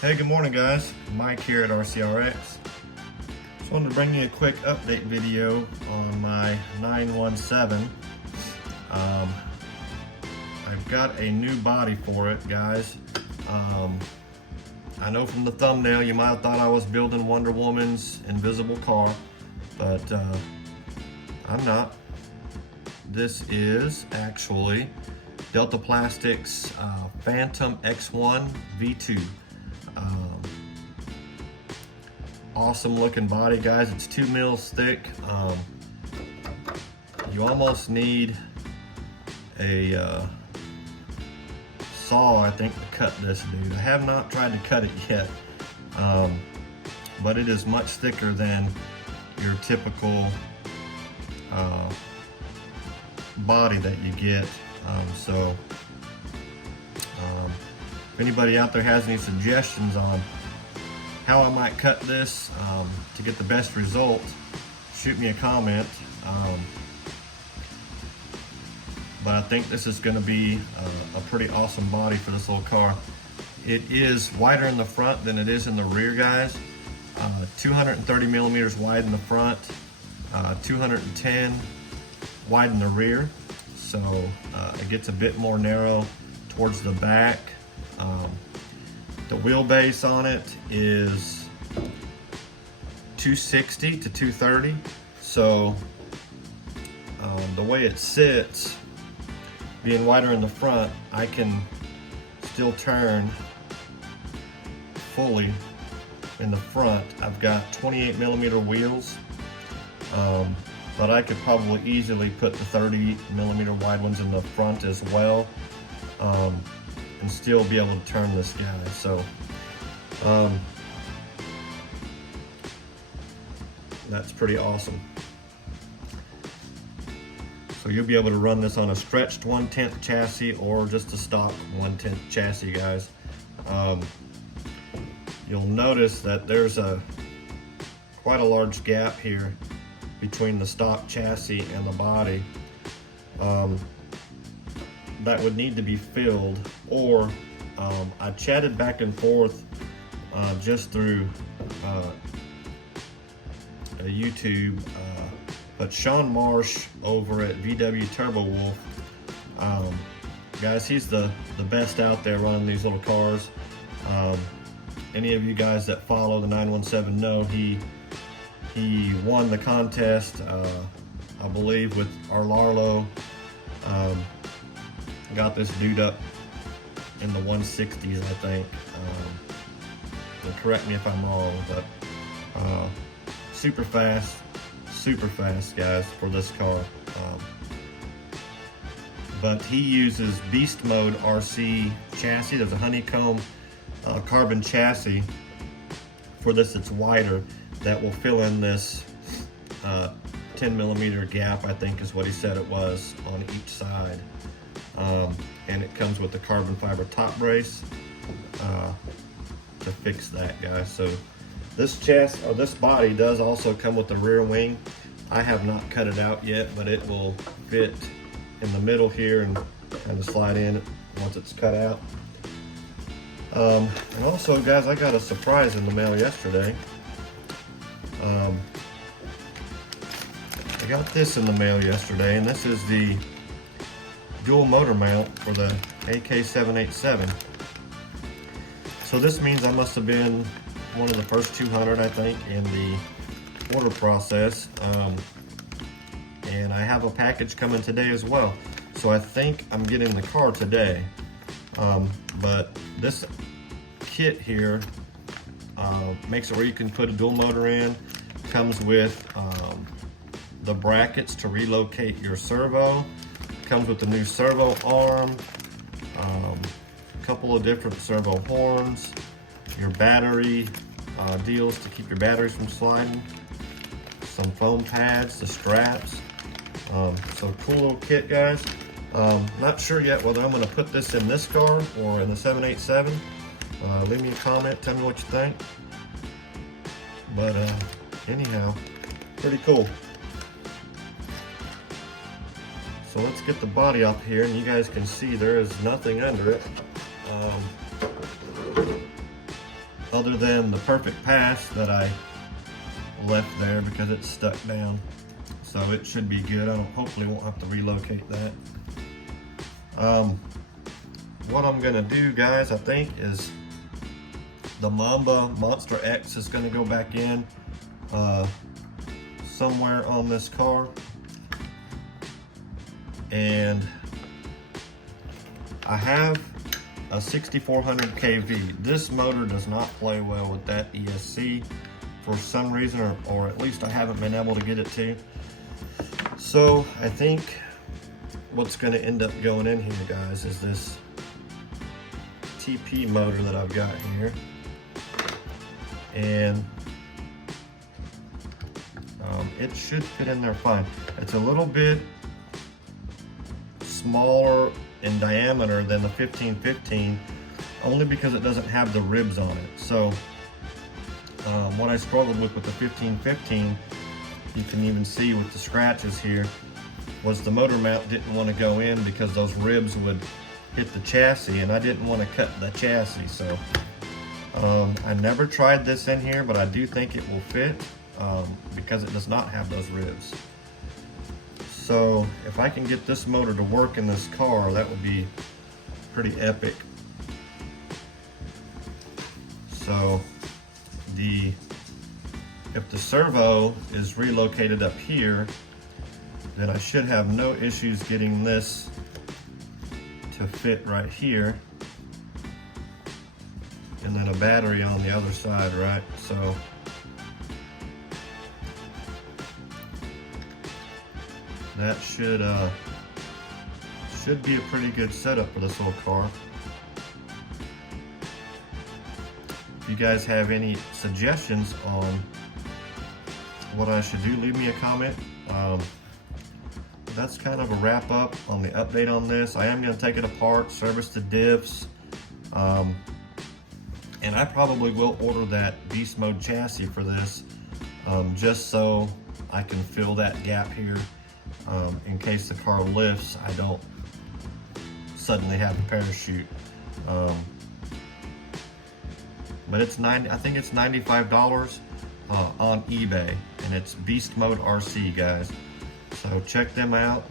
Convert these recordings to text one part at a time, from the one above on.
Hey, good morning guys. Mike here at RCRX. Just wanted to bring you a quick update video on my 917. I've got a new body for it, guys. I know from the thumbnail you might have thought I was building Wonder Woman's invisible car, but I'm not. This is actually Delta Plastics Phantom X1 V2. Awesome looking body, guys. It's 2 mils thick. You almost need a saw, I think, to cut this dude. I have not tried to cut it yet, but it is much thicker than your typical body that you get. If anybody out there has any suggestions on how I might cut this to get the best result, shoot me a comment. But I think this is going to be a pretty awesome body for this little car. It is wider in the front than it is in the rear, guys. 230 millimeters wide in the front, 210 wide in the rear. So it gets a bit more narrow towards the back. The wheelbase on it is 260 to 230. So the way it sits, being wider in the front, I can still turn fully in the front. I've got 28 millimeter wheels, but I could probably easily put the 30 millimeter wide ones in the front as well. And still be able to turn this guy. So that's pretty awesome. So you'll be able to run this on a stretched 1/10 chassis or just a stock 1/10 chassis, guys. You'll notice that there's quite a large gap here between the stock chassis and the body. That would need to be filled, or I chatted back and forth just through YouTube, but Sean Marsh over at VW Turbo Wolf, guys, he's the best out there running these little cars. Any of you guys that follow the 917 know he won the contest, I believe, with Rlaarlo. Got this dude up in the 160s, I think. And correct me if I'm wrong, but super fast, guys, for this car. But he uses Beast Mode RC chassis. There's a honeycomb carbon chassis for this. It's wider, that will fill in this 10 millimeter gap, I think is what he said it was, on each side. And it comes with the carbon fiber top brace to fix that, guys. So this chassis, or this body, does also come with the rear wing. I have not cut it out yet, but it will fit in the middle here and kind of slide in once it's cut out. And also, guys, I got a surprise in the mail yesterday. I got this in the mail yesterday, and this is the dual motor mount for the AK-917. So this means I must have been one of the first 200, I think, in the order process. And I have a package coming today as well. So I think I'm getting the car today. But this kit here makes it where you can put a dual motor in. Comes with the brackets to relocate your servo. Comes with the new servo arm, a couple of different servo horns, your battery deals to keep your batteries from sliding, some foam pads, the straps. So cool little kit, guys. Not sure yet whether I'm going to put this in this car or in the 787. Leave me a comment, tell me what you think. But anyhow, pretty cool. So let's get the body up here, and you guys can see there is nothing under it. other than the perfect pass that I left there because it's stuck down. So it should be good. Hopefully won't have to relocate that. What I'm gonna do, guys, I think is the Mamba Monster X is gonna go back in somewhere on this car. And I have a 6400 kV. This motor does not play well with that ESC for some reason, or at least I haven't been able to get it to. So I think what's going to end up going in here, guys, is this TP motor that I've got here. And it should fit in there fine. It's a little bit smaller in diameter than the 1515, only because it doesn't have the ribs on it. So what I struggled with the 1515, you can even see with the scratches here, was the motor mount didn't want to go in because those ribs would hit the chassis, and I didn't want to cut the chassis. So I never tried this in here, but I do think it will fit because it does not have those ribs. So if I can get this motor to work in this car, that would be pretty epic. So if the servo is relocated up here, then I should have no issues getting this to fit right here. And then a battery on the other side, right? So that should be a pretty good setup for this little car. If you guys have any suggestions on what I should do, leave me a comment. That's kind of a wrap up on the update on this. I am going to take it apart, service the diffs, and I probably will order that beast mode chassis for this, just so I can fill that gap here. In case the car lifts, I don't suddenly have a parachute. But it's I think it's $95 on eBay, and it's Beast Mode RC, guys. So check them out.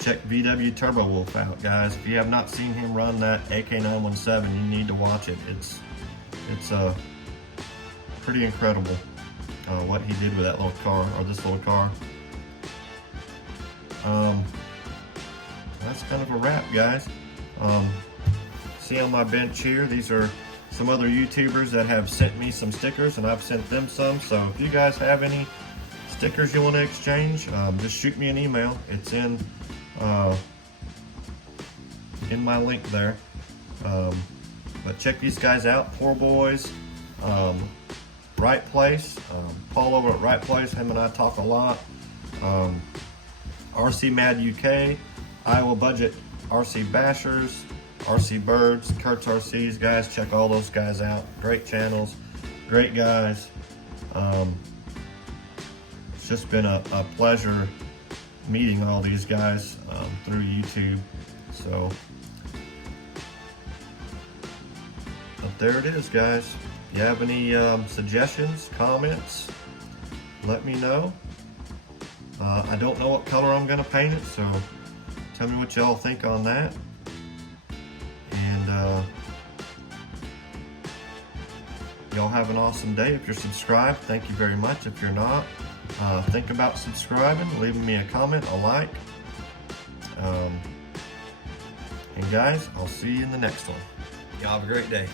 Check VW Turbo Wolf out, guys. If you have not seen him run that AK-917, you need to watch it. It's pretty incredible what he did with that little car, or this little car. That's kind of a wrap, guys. See on my bench here, these are some other YouTubers that have sent me some stickers, and I've sent them some. So if you guys have any stickers you want to exchange, just shoot me an email. It's in my link there. But check these guys out. Poor Boys, Right Place, Paul over at Right Place, him and I talk a lot. RC Mad UK, Iowa Budget RC Bashers, RC Birds, Kurt's RCs, guys, check all those guys out. Great channels, great guys. It's just been a pleasure meeting all these guys through YouTube. So, but there it is, guys. If you have any suggestions, comments, let me know. I don't know what color I'm going to paint it, so tell me what y'all think on that. And y'all have an awesome day. If you're subscribed, thank you very much. If you're not, think about subscribing, leaving me a comment, a like. And guys, I'll see you in the next one. Y'all have a great day.